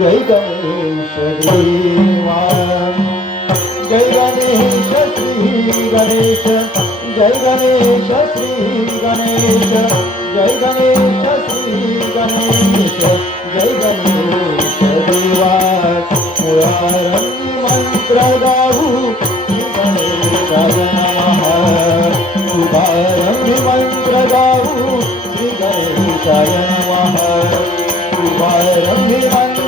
जय गणेश देवा. जय गणेश श्री गणेश जय गणेश श्री गणेश जय गणेश श्री गणेश जय गणेश देवा. मंत्र गाऊ गणेश नमः. मंत्र गाऊ श्री गणेशाय नमः. मंत्र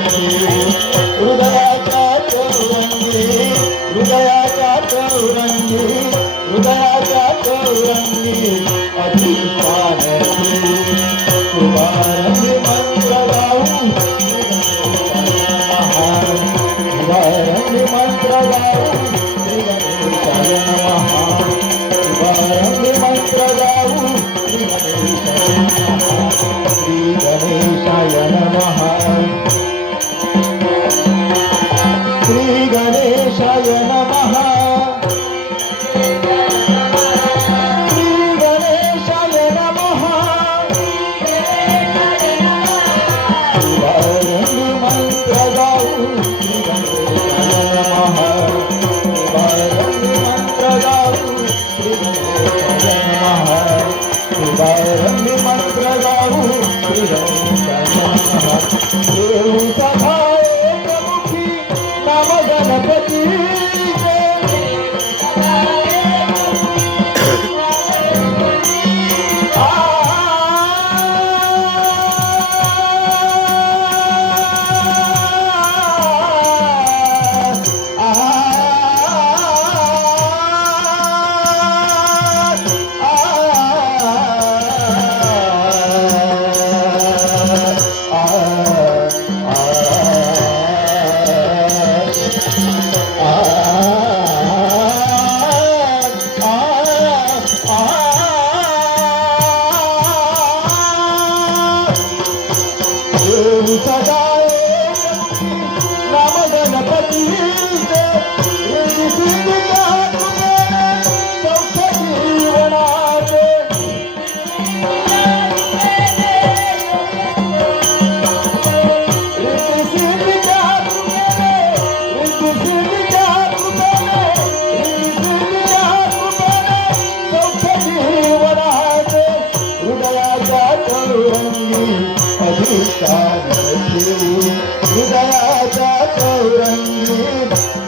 वैरंग मंत्र गाऊ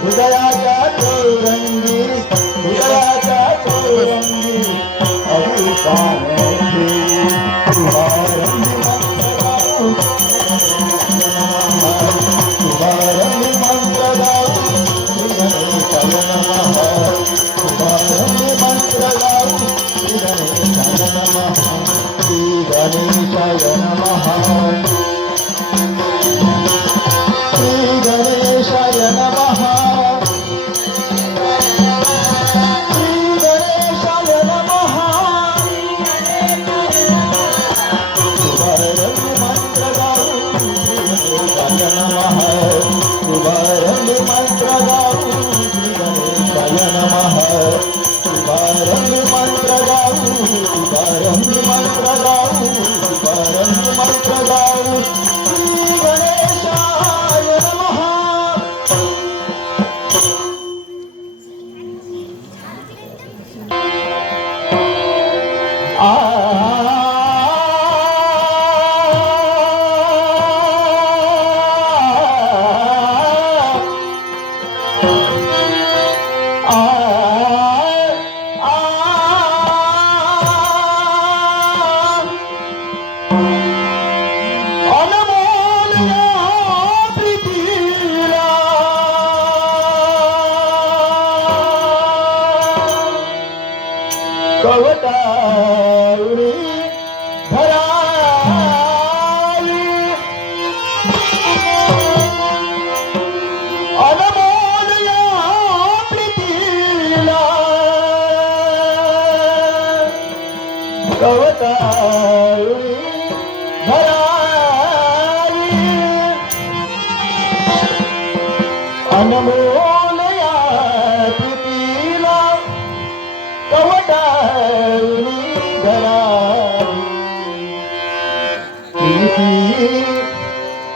ಉದಯ Lord. गवताळी. भराई अनमोल या प्रीतीला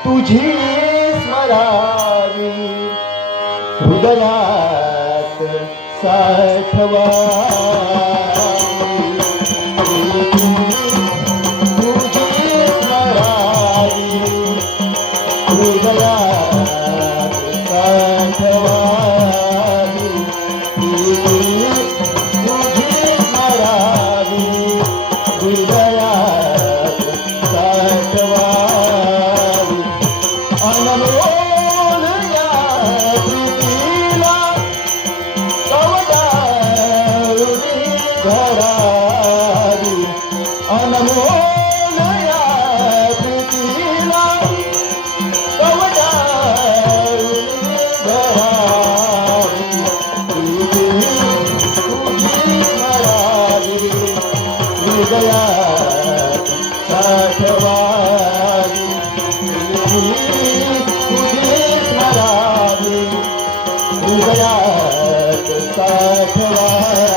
तुझी स्मरावी हृदयात साठवा. पाठ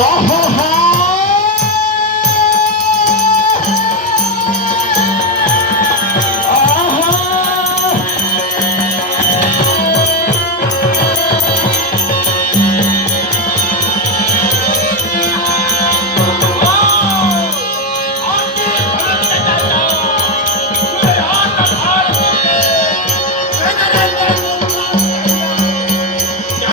Oh, ho, ho.